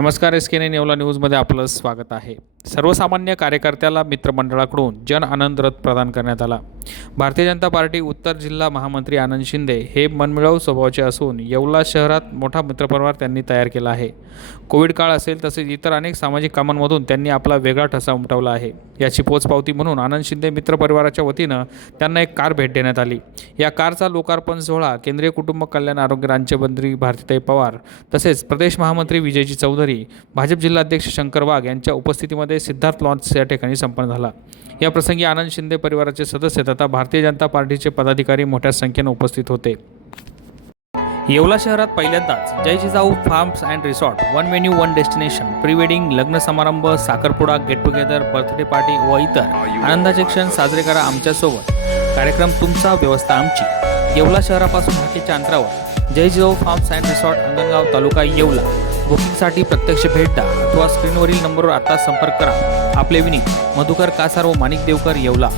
नमस्कार एस के न्यूजमध्ये आपलं स्वागत आहे. सर्वसामान्य कार्यकर्त्याला मित्रमंडळाकडून जन आनंद रथ प्रदान करण्यात आला. भारतीय जनता पार्टी उत्तर जिल्हा महामंत्री आनंद शिंदे हे मनमिळाऊ स्वभावाचे असून येवला शहरात मोठा मित्रपरिवार त्यांनी तयार केला आहे. कोविड काळ असेल तसेच इतर अनेक सामाजिक कामांमधून त्यांनी आपला वेगळा ठसा उमटवला आहे. याची पोचपावती म्हणून आनंद शिंदे मित्रपरिवाराच्या वतीनं त्यांना एक कार भेट देण्यात आली. या कारचा लोकार्पण सोहळा केंद्रीय कुटुंब कल्याण आरोग्य राज्यमंत्री भारतीताई पवार तसेच प्रदेश महामंत्री विजयजी चौधरी भाजप जिल्हाध्यक्ष शंकर वाघ यांच्या उपस्थितीमध्ये सिद्धार्थ लॉन्च या ठिकाणी संपन्न झाला. या प्रसंगी आनंद शिंदे परिवाराचे सदस्य तथा भारतीय जनता पार्टीचे पदाधिकारी मोठ्या संख्येने उपस्थित होते. येवला शहरात पहिल्यांदाच Jai Jijau farms and resort one menu one destination pre wedding लग्न समारंभ साखरपुडा गेट टुगेदर बर्थडे पार्टी व इतर आनंदाचे क्षण साजरे करा आमच्यासोबत. कार्यक्रम तुमचा व्यवस्था आमची. येवला शहरापासून हाकेच्या अंतरावर Jai Jijau farms and resort Angangaon तालुका येवला. बुकिंगसाठी प्रत्यक्ष भेट द्या. अथवा स्क्रीनवरील नंबरवर आता संपर्क करा. आपले विनीत मधुकर कासार व माणिक देवकर येवला.